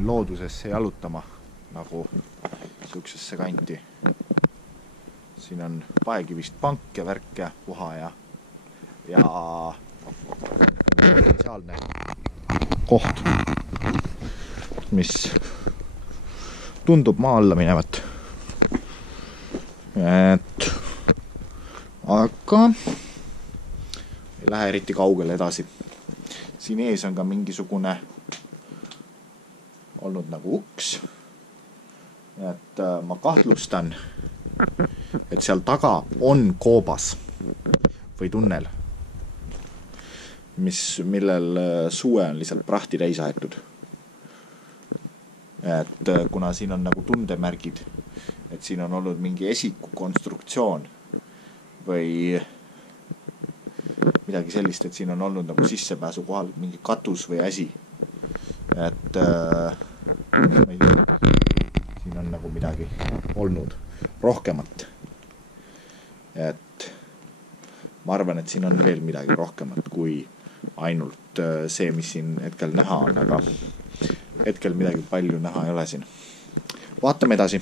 siin loodusesse jalutama nagu siuksesse kanti. Siin on paekivist pank ja värk ja puha ja potentsiaalne koht, mis tundub maa alla minevat. Aga ei lähe eriti kaugele edasi. Siin ees on ka mingisugune olnud nagu uks. Et ma kahtlustan, et seal taga on koobas või tunnel, millel suue on lihtsalt prahti täis aetud. Et kuna siin on nagu tundemärgid, et siin on olnud mingi esiku konstruktsioon või midagi sellist, et siin on olnud nagu sissepääsu kohal mingi katus või asi. Et siin on nagu midagi olnud rohkemat. Et ma arvan, et siin on veel midagi rohkemat kui ainult see, mis siin hetkel näha on, aga hetkel midagi palju näha ei ole siin. Vaatame edasi.